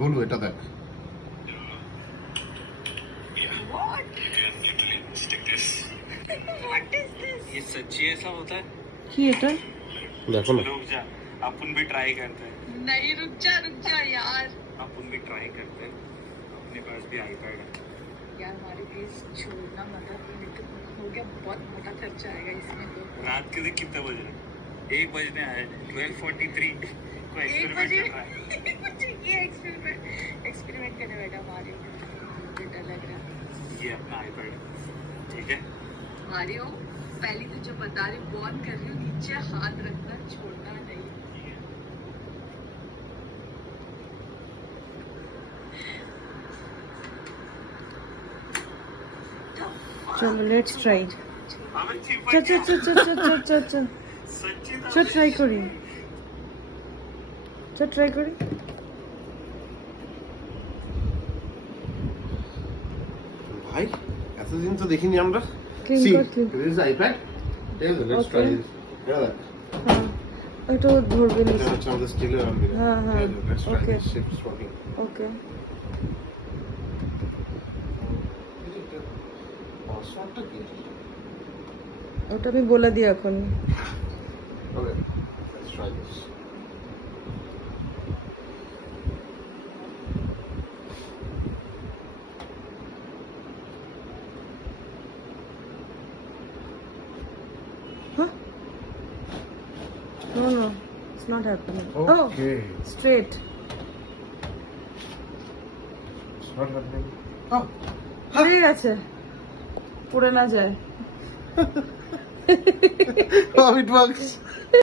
বলবো এটা দেখ। ये सच्ची ऐसा होता है? কি এটা? দেখো না। रुक जा, अपन भी ट्राई करते हैं। नहीं रुक जा यार। अपन भी ट्राई करते हैं। अपने पास भी आईपैड है। यार हमारे केस छोड़ना मतलब हो गया, बहुत मोटा खर्चा आएगा इसमें तो। रात के दिन कितने बज रहे? 1 बजने आए 12:43 को एक एक्सपेरिमेंट बजे कर रहा है। मुझे ये एक्सपेरिमेंट करने बैठा मारियो। मुझे डर लग रहा है ये अपना आईपैड, ठीक है? मारियो। पहले तो जो बता रही वॉर्न कर रही हूँ, नीचे हाथ रखना छोड़ना नहीं। চলো লেটস ট্রাই। अबे चिपक চল চল गया। চল চল চল চল চল চল सच्ची था। চল ট্রাই করি, চল ট্রাই করি। ভাই এতদিন তো দেখিনি আমরা। Clean See, কর, clean। this is iPad. Let's try Okay. this. এটা দেখ। হ্যাঁ ওইটা ধরবে এটা নিচে। হচ্ছে আমাদের স্টিলের আলমিরা। হ্যাঁ, হ্যাঁ। Let's try Okay. this. Shift working. ওকে পাসওয়ার্ডটা কি? ওটা আমি বলে দিই এখন। Okay. Let's try this. Huh? No, no, it's not happening. Okay. Oh, straight. It's not happening. Oh. হয়ে গেছে, পড়ে না যায়। Oh, it works.